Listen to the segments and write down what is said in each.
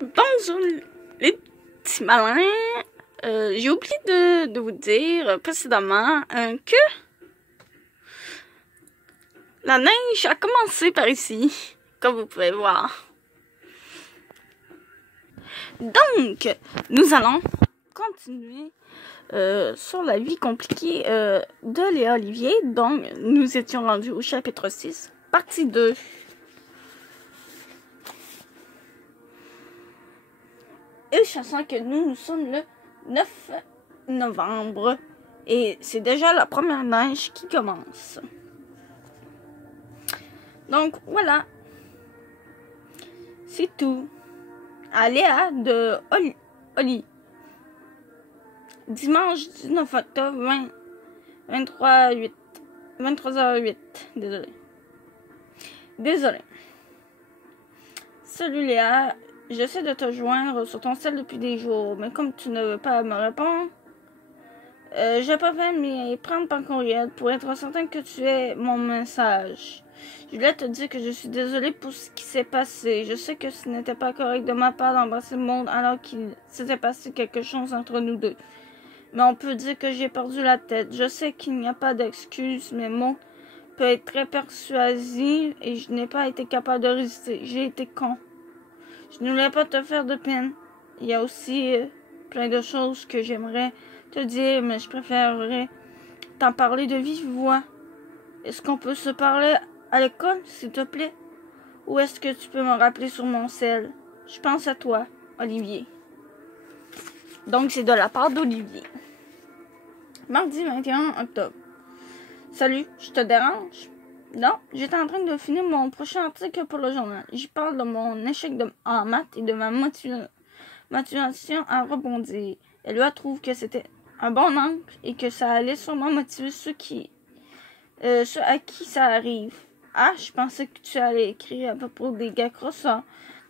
Bonjour les petits malins. J'ai oublié de vous dire précédemment que la neige a commencé par ici, comme vous pouvez voir. Donc, nous allons continuer sur la vie compliquée de Léa Olivier. Donc, nous étions rendus au chapitre 6, partie 2. Et sachant que nous sommes le 9 novembre et c'est déjà la première neige qui commence. Donc voilà, c'est tout. À Léa de Oli. Dimanche 19 octobre 23h08. Désolé. Salut Léa. J'essaie de te joindre sur ton cell depuis des jours, mais comme tu ne veux pas me répondre, je préfère m'y prendre par courriel pour être certain que tu aies mon message. Je voulais te dire que je suis désolée pour ce qui s'est passé. Je sais que ce n'était pas correct de ma part d'embrasser le monde alors qu'il s'était passé quelque chose entre nous deux. Mais on peut dire que j'ai perdu la tête. Je sais qu'il n'y a pas d'excuse, mais mon peut être très persuasif et je n'ai pas été capable de résister. J'ai été con. Je ne voulais pas te faire de peine. Il y a aussi plein de choses que j'aimerais te dire, mais je préférerais t'en parler de vive voix. Est-ce qu'on peut se parler à l'école, s'il te plaît? Ou est-ce que tu peux me rappeler sur mon cell? Je pense à toi, Olivier. Donc, c'est de la part d'Olivier. Mardi 21 octobre. Salut, je te dérange? Non, j'étais en train de finir mon prochain article pour le journal. J'y parle de mon échec en maths et de ma motivation à rebondir. Elle lui trouve que c'était un bon angle et que ça allait sûrement motiver ceux à qui ça arrive. Ah, je pensais que tu allais écrire à propos des gars crossants.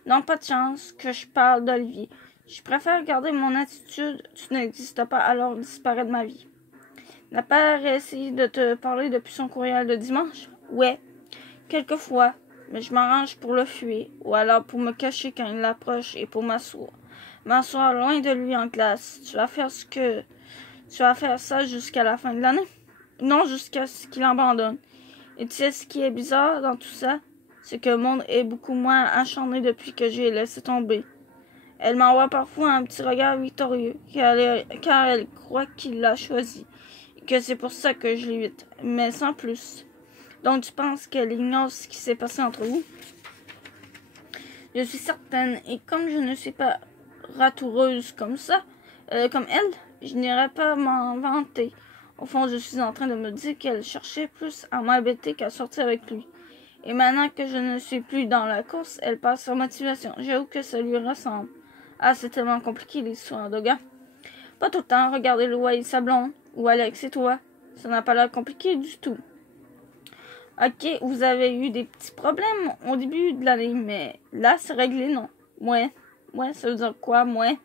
Non, pas de chance que je parle d'Olivier. Je préfère garder mon attitude. Tu n'existes pas, alors disparaît de ma vie. N'a pas essayé de te parler depuis son courriel de dimanche? Ouais, quelquefois, mais je m'arrange pour le fuir, ou alors pour me cacher quand il approche et pour m'asseoir loin de lui en classe. Tu vas faire ça jusqu'à la fin de l'année? Non, jusqu'à ce qu'il abandonne. Et tu sais ce qui est bizarre dans tout ça? C'est que le monde est beaucoup moins acharné depuis que j'ai laissé tomber. Elle m'envoie parfois un petit regard victorieux, car elle croit qu'il l'a choisi, et que c'est pour ça que je l'évite, mais sans plus. Donc tu penses qu'elle ignore ce qui s'est passé entre vous? Je suis certaine, et comme je ne suis pas ratoureuse comme elle, je n'irai pas m'en vanter. Au fond, je suis en train de me dire qu'elle cherchait plus à m'embêter qu'à sortir avec lui. Et maintenant que je ne suis plus dans la course, elle passe sur motivation. J'avoue que ça lui ressemble. Ah, c'est tellement compliqué l'histoire de gars. Pas tout le temps, regardez Louis et sa blonde, ou Alex et toi. Ça n'a pas l'air compliqué du tout. Ok, vous avez eu des petits problèmes au début de l'année, mais là, c'est réglé, non? Ouais, ça veut dire quoi, ouais?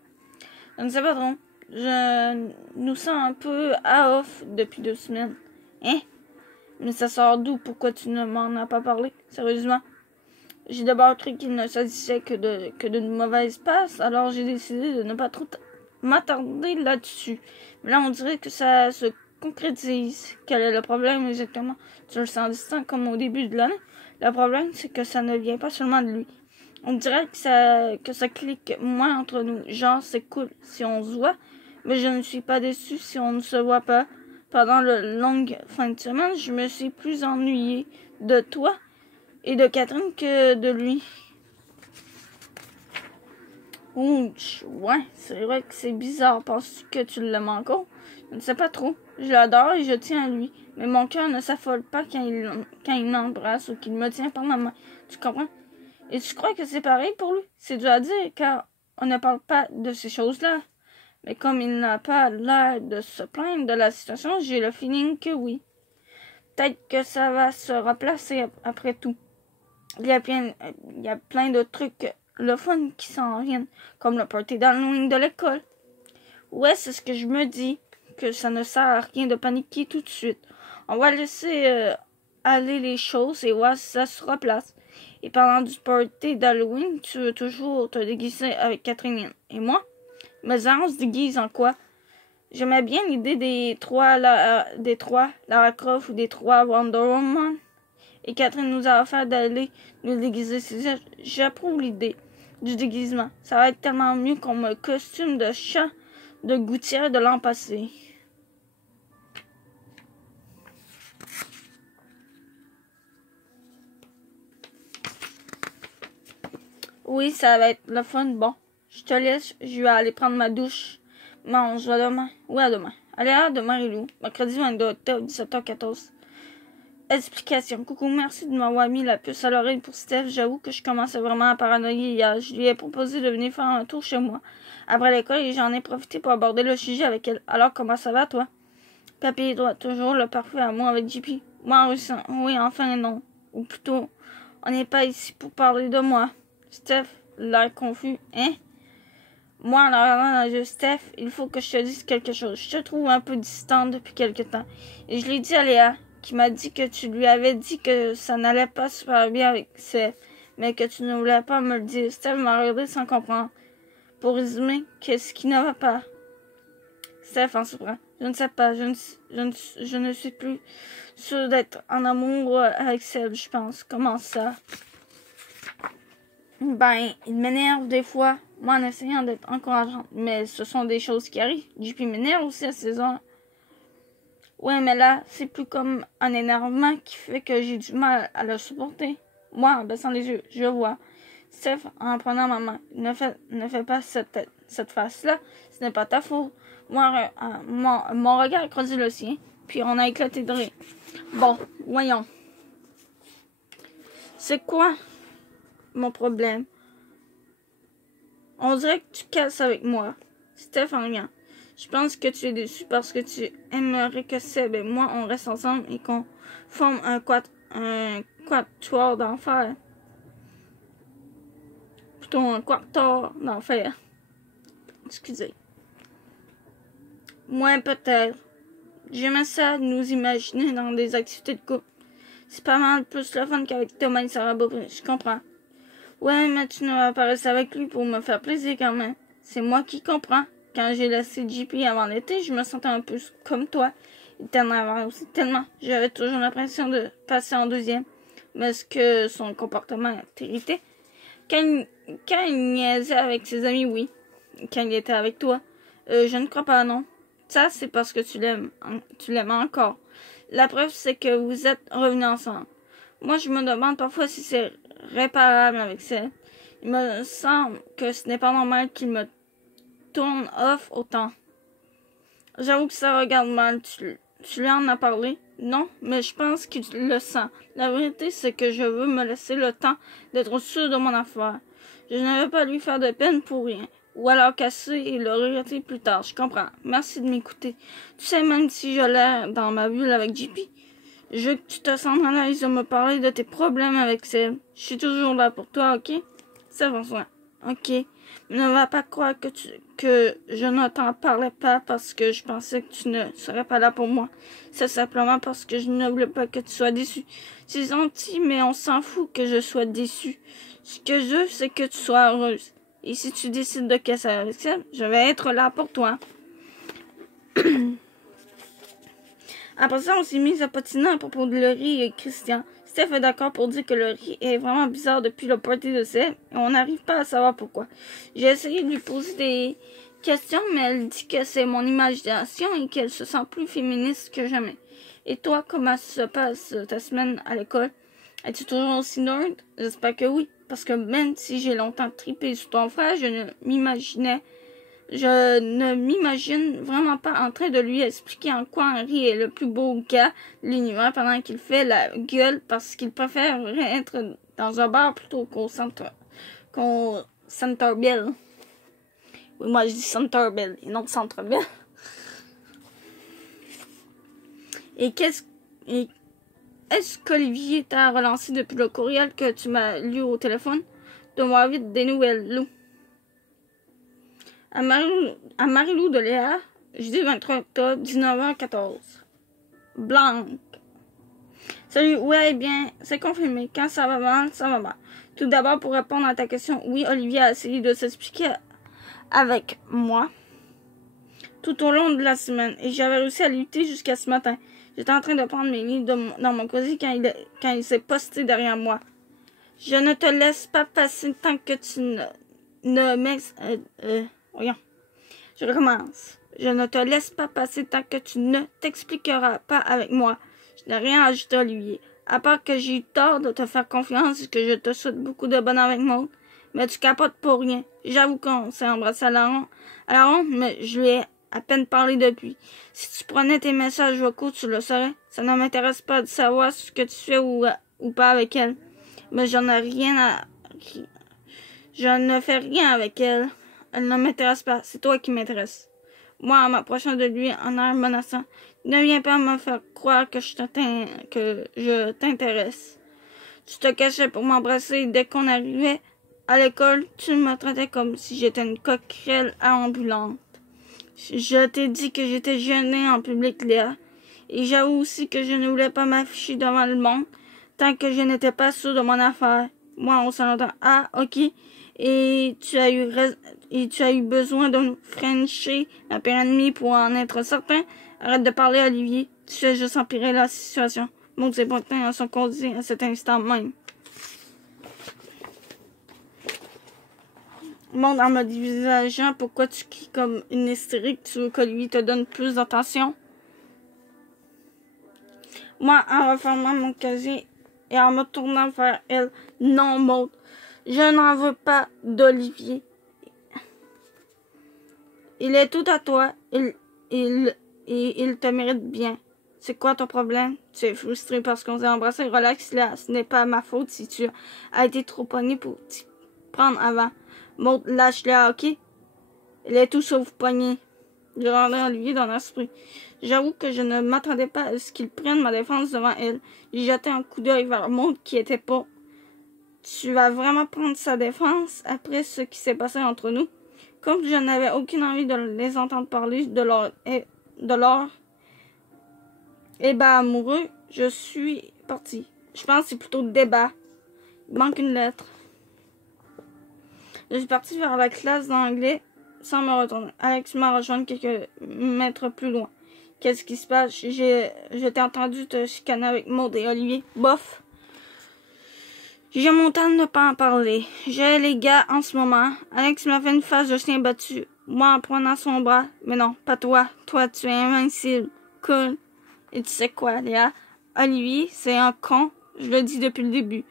Je ne sais pas trop. Je nous sens un peu à off depuis 2 semaines. Hein? Mais ça sort d'où? Pourquoi tu ne m'en as pas parlé? Sérieusement? J'ai d'abord cru qu'il ne s'agissait que d'une mauvaise passe, alors j'ai décidé de ne pas trop m'attarder là-dessus. Mais là, on dirait que ça se concrétise. Quel est le problème exactement? Tu le sens distant comme au début de l'année? Le problème, c'est que ça ne vient pas seulement de lui. On dirait que ça clique moins entre nous. Genre, c'est cool si on se voit, mais je ne suis pas déçue si on ne se voit pas. Pendant le longue fin de semaine, je me suis plus ennuyée de toi et de Catherine que de lui. Ouch, ouais, c'est vrai que c'est bizarre. Penses-tu que tu l'aimes encore? Je ne sais pas trop. Je l'adore et je tiens à lui. Mais mon cœur ne s'affole pas quand il m'embrasse ou qu'il me tient par la main. Tu comprends? Et tu crois que c'est pareil pour lui? C'est dur à dire, car on ne parle pas de ces choses-là. Mais comme il n'a pas l'air de se plaindre de la situation, j'ai le feeling que oui. Peut-être que ça va se replacer après tout. Il y a plein de trucs le fun qui s'en viennent, comme le party d'Halloween de l'école. Ouais, c'est ce que je me dis, que ça ne sert à rien de paniquer tout de suite. On va laisser aller les choses et voir si ça se replace. Et pendant du party d'Halloween, tu veux toujours te déguiser avec Catherine et moi? Mais ça, on se déguise en quoi? J'aimais bien l'idée des trois Lara Croft ou des trois Wonder Woman. Et Catherine nous a offert d'aller nous déguiser. J'approuve l'idée du déguisement. Ça va être tellement mieux qu'on me costume de chat de gouttière de l'an passé. Oui, ça va être le fun. Bon, je te laisse. Je vais aller prendre ma douche. Mange à demain. Oui, à demain. Allez, à demain, Marie-Lou. Mercredi 22 octobre, 17h14. Explication. Coucou, merci de m'avoir mis la puce à l'oreille pour Steph. J'avoue que je commençais vraiment à paranoïer hier. Je lui ai proposé de venir faire un tour chez moi après l'école et j'en ai profité pour aborder le sujet avec elle. Alors, comment ça va, toi? Papy doit toujours le parfait amour avec JP. Moi, oui, enfin non. Ou plutôt, on n'est pas ici pour parler de moi. Steph, l'air confus, hein? Moi, en regardant Steph, il faut que je te dise quelque chose. Je te trouve un peu distante depuis quelque temps. Et je l'ai dit à Léa, qui m'a dit que tu lui avais dit que ça n'allait pas super bien avec Steph, mais que tu ne voulais pas me le dire. Steph m'a regardé sans comprendre. Pour résumer, qu'est-ce qui ne va pas? Steph en souffrant. Je ne sais pas, je ne suis plus sûre d'être en amour avec Seb, je pense. Comment ça? Ben, il m'énerve des fois, moi en essayant d'être encourageante, mais ce sont des choses qui arrivent. JP m'énerve aussi à 16 ans. Ouais, mais là, c'est plus comme un énervement qui fait que j'ai du mal à le supporter. Moi, en baissant les yeux, je vois. Steph, en prenant ma main, ne fais pas cette face-là, ce n'est pas ta faute. Moi, mon regard a creusé le sien, puis on a éclaté de rire. Bon, voyons. C'est quoi mon problème? On dirait que tu casses avec moi. Steph en riant. Je pense que tu es déçu parce que tu aimerais que Seb et moi on reste ensemble et qu'on forme un quatuor d'enfer. Plutôt un quatuor d'enfer. Excusez. Moi, peut-être. J'aimais ça, nous imaginer dans des activités de couple. C'est pas mal plus le fun qu'avec Thomas et Sarah Beaupré, je comprends. Ouais, mais tu ne vas pas rester avec lui pour me faire plaisir quand même. C'est moi qui comprends. Quand j'ai laissé JP avant l'été, je me sentais un peu comme toi. Il t'énervait aussi tellement. J'avais toujours l'impression de passer en deuxième. Mais est-ce que son comportement t'irritait? Quand il niaisait avec ses amis, oui. Quand il était avec toi, je ne crois pas, non. Ça, c'est parce que tu l'aimes encore. La preuve, c'est que vous êtes revenus ensemble. Moi, je me demande parfois si c'est réparable avec ça. Il me semble que ce n'est pas normal qu'il me tourne off autant. J'avoue que ça regarde mal. Tu lui en as parlé? Non, mais je pense qu'il le sent. La vérité, c'est que je veux me laisser le temps d'être sûr de mon affaire. Je ne veux pas lui faire de peine pour rien. Ou alors casser et le regretter plus tard. Je comprends. Merci de m'écouter. Tu sais, même si je l'ai dans ma bulle avec JP, je veux que tu te sentes à l'aise de me parler de tes problèmes avec Seb. Je suis toujours là pour toi, ok? Ça va, soin. Ok. Ne va pas croire que je ne t'en parlais pas parce que je pensais que tu ne serais pas là pour moi. C'est simplement parce que je ne voulais pas que tu sois déçu. C'est gentil, mais on s'en fout que je sois déçu. Ce que je veux, c'est que tu sois heureuse. Et si tu décides de casser avec Seb, je vais être là pour toi. Après ça, on s'est mis à patiner à propos de Laurie et Christian. Steph est d'accord pour dire que Laurie est vraiment bizarre depuis le party de Seb et on n'arrive pas à savoir pourquoi. J'ai essayé de lui poser des questions, mais elle dit que c'est mon imagination et qu'elle se sent plus féministe que jamais. Et toi, comment se passe ta semaine à l'école? Es-tu toujours aussi nerd? J'espère que oui, parce que même si j'ai longtemps trippé sur ton frère, je ne m'imagine vraiment pas en train de lui expliquer en quoi Henry est le plus beau gars de l'univers pendant qu'il fait la gueule parce qu'il préfère être dans un bar plutôt qu'au Centre Bell. Oui, moi je dis Centre Bell et non Centre Bell. Et est-ce qu'Olivier t'a relancé depuis le courriel que tu m'as lu au téléphone? Donne-moi vite des nouvelles, Lou. À Marie-Lou de Léa, jeudi 23 octobre, 19h14. Blanc. Salut, ouais, bien, c'est confirmé. Quand ça va mal, ça va mal. Tout d'abord, pour répondre à ta question, oui, Olivier a essayé de s'expliquer avec moi tout au long de la semaine et j'avais réussi à lutter jusqu'à ce matin. J'étais en train de prendre mes livres dans mon casier quand il s'est posté derrière moi. Je ne te laisse pas passer tant que tu voyons. Je recommence. Je ne te laisse pas passer tant que tu ne t'expliqueras pas avec moi. Je n'ai rien à ajouter, Olivier. À part que j'ai eu tort de te faire confiance et que je te souhaite beaucoup de bonheur avec Maud. Mais tu capotes pour rien. J'avoue qu'on s'est embrassé à la ronde, mais je lui ai à peine parlé depuis. Si tu prenais tes messages vocaux, tu le saurais. Ça ne m'intéresse pas de savoir ce que tu fais ou pas avec elle. Mais je ne fais rien avec elle. Elle ne m'intéresse pas. C'est toi qui m'intéresse. Moi, en m'approchant de lui en air menaçant, ne viens pas me faire croire que je t'intéresse. Tu te cachais pour m'embrasser dès qu'on arrivait à l'école. Tu me traitais comme si j'étais une coquerelle ambulante. Je t'ai dit que j'étais gênée en public, Léa. Et j'avoue aussi que je ne voulais pas m'afficher devant le monde tant que je n'étais pas sûre de mon affaire. Moi, on s'entend. Ah, ok. Et tu as eu besoin de me frencher un pire ennemi pour en être certain. Arrête de parler, Olivier. Tu fais juste empirer la situation. Maud s'est pointé à son casier à cet instant même. Maud, en me dévisageant, pourquoi tu cries comme une hystérique? Tu veux qu'Olivier te donne plus d'attention? Moi, en refermant mon casier et en me tournant vers elle, non, Maud, je n'en veux pas d'Olivier. Il est tout à toi, il te mérite bien. C'est quoi ton problème? Tu es frustré parce qu'on s'est embrassé. Relax, là, ce n'est pas ma faute si tu as été trop pogné pour t'y prendre avant. Maud, lâche-la, ok? Il est tout sauf pogné. Je rendais Olivier dans l'esprit. J'avoue que je ne m'attendais pas à ce qu'il prenne ma défense devant elle. J'ai jeté un coup d'œil vers Maud qui était pas. Tu vas vraiment prendre sa défense après ce qui s'est passé entre nous? Comme je n'avais aucune envie de les entendre parler de leur débat amoureux, je suis partie. Je pense que c'est plutôt débat. Il manque une lettre. Je suis partie vers la classe d'anglais sans me retourner. Alex m'a rejoint quelques mètres plus loin. Qu'est-ce qui se passe? Je t'ai entendu te chicaner avec Maud et Olivier. Bof. J'ai mon temps de ne pas en parler. J'ai les gars en ce moment. Alex m'a fait une face de chien battu. Moi en prenant son bras. Mais non, pas toi. Toi, tu es invincible. Cool. Et tu sais quoi, Léa? Olivier, c'est un con. Je le dis depuis le début.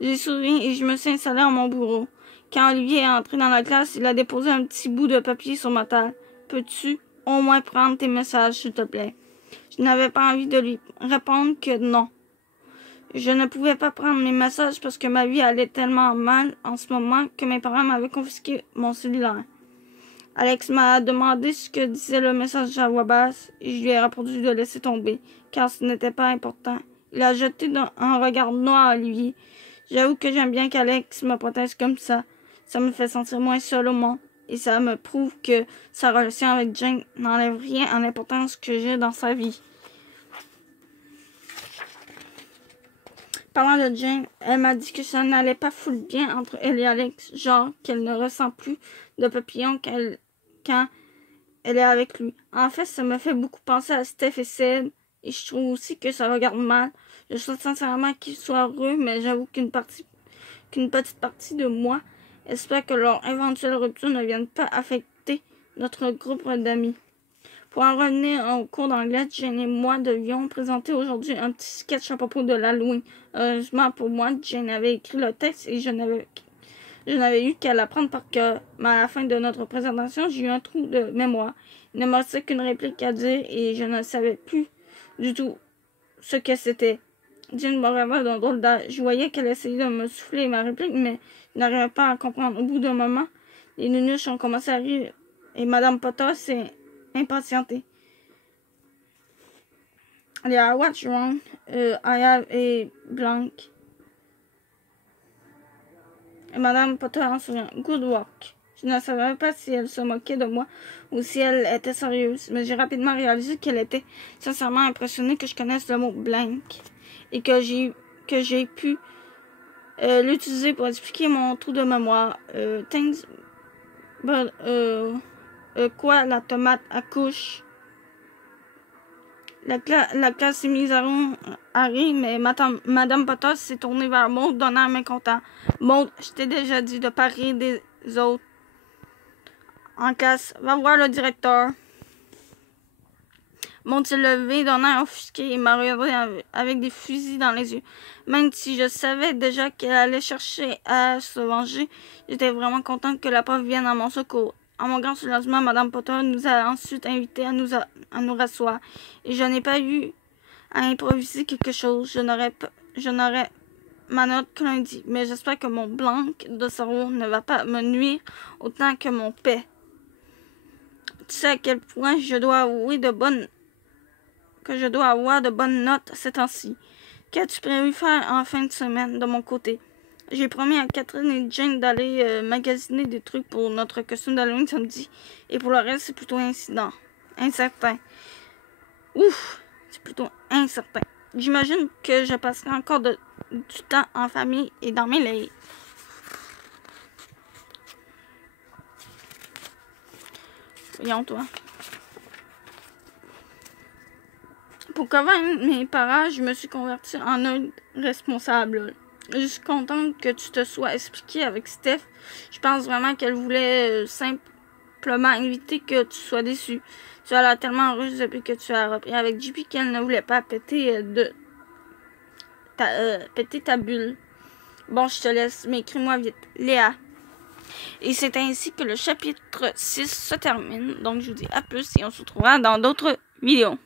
J'ai souri et je me suis installée à mon bureau. Quand Olivier est entré dans la classe, il a déposé un petit bout de papier sur ma table. Peux-tu au moins prendre tes messages, s'il te plaît? Je n'avais pas envie de lui répondre que non. Je ne pouvais pas prendre mes messages parce que ma vie allait tellement mal en ce moment que mes parents m'avaient confisqué mon cellulaire. Alex m'a demandé ce que disait le message à voix basse et je lui ai répondu de laisser tomber, car ce n'était pas important. Il a jeté un regard noir à Olivier. J'avoue que j'aime bien qu'Alex me protège comme ça. Ça me fait sentir moins seul au monde et ça me prouve que sa relation avec Jane n'enlève rien à l'importance que j'ai dans sa vie. Parlant de Jane, elle m'a dit que ça n'allait pas full bien entre elle et Alex, genre qu'elle ne ressent plus de papillons quand elle est avec lui. En fait, ça me fait beaucoup penser à Steph et Seb, et je trouve aussi que ça regarde mal. Je souhaite sincèrement qu'ils soient heureux, mais j'avoue qu'une petite partie de moi espère que leur éventuelle rupture ne vienne pas affecter notre groupe d'amis. Pour en revenir au cours d'anglais, Jane et moi devions présenter aujourd'hui un petit sketch à propos de l'Halloween. Heureusement pour moi, Jane avait écrit le texte et je n'avais eu qu'à l'apprendre par cœur. Mais à la fin de notre présentation, j'ai eu un trou de mémoire. Il ne me restait qu'une réplique à dire et je ne savais plus du tout ce que c'était. Jane me regardait d'un drôle d'air. Je voyais qu'elle essayait de me souffler ma réplique, mais je n'arrivais pas à comprendre. Au bout d'un moment, les nunuches ont commencé à rire et Madame Potter s'est impatientée. Yeah, what's wrong? I have a blank. Et Madame Potter en souriant. Good work. Je ne savais pas si elle se moquait de moi ou si elle était sérieuse, mais j'ai rapidement réalisé qu'elle était sincèrement impressionnée que je connaisse le mot blank et que j'ai pu l'utiliser pour expliquer mon trou de mémoire. Thanks, but, quoi, la tomate accouche? La classe s'est mise à rire, mais Madame Potter s'est tournée vers Maud, donnant un mécontent. Maud, je t'ai déjà dit de pas rire des autres. En classe, va voir le directeur. Maud s'est levée, donnant un offusqué et m'a regardé avec des fusils dans les yeux. Même si je savais déjà qu'elle allait chercher à se venger, j'étais vraiment contente que la pauvre vienne à mon secours. À mon grand soulagement, Madame Potter nous a ensuite invités à nous rasseoir. Et je n'ai pas eu à improviser quelque chose. Je n'aurai ma note que lundi. Mais j'espère que mon blanc de cerveau ne va pas me nuire autant que mon paix. Tu sais à quel point je dois avoir de bonnes notes ces temps-ci. Qu'as-tu prévu faire en fin de semaine de mon côté? J'ai promis à Catherine et Jane d'aller magasiner des trucs pour notre costume d'Halloween samedi. Et pour le reste, c'est plutôt incertain. Ouf, c'est plutôt incertain. J'imagine que je passerai encore du temps en famille et dans mes lits. Voyons, toi. Pour convaincre mes parents, je me suis convertie en un responsable. Je suis contente que tu te sois expliqué avec Steph. Je pense vraiment qu'elle voulait simplement éviter que tu sois déçu. Tu as l'air tellement heureuse depuis que tu as repris avec JP qu'elle ne voulait pas péter ta bulle. Bon, je te laisse, mais écris-moi vite. Léa. Et c'est ainsi que le chapitre 6 se termine. Donc, je vous dis à plus et on se retrouvera dans d'autres vidéos.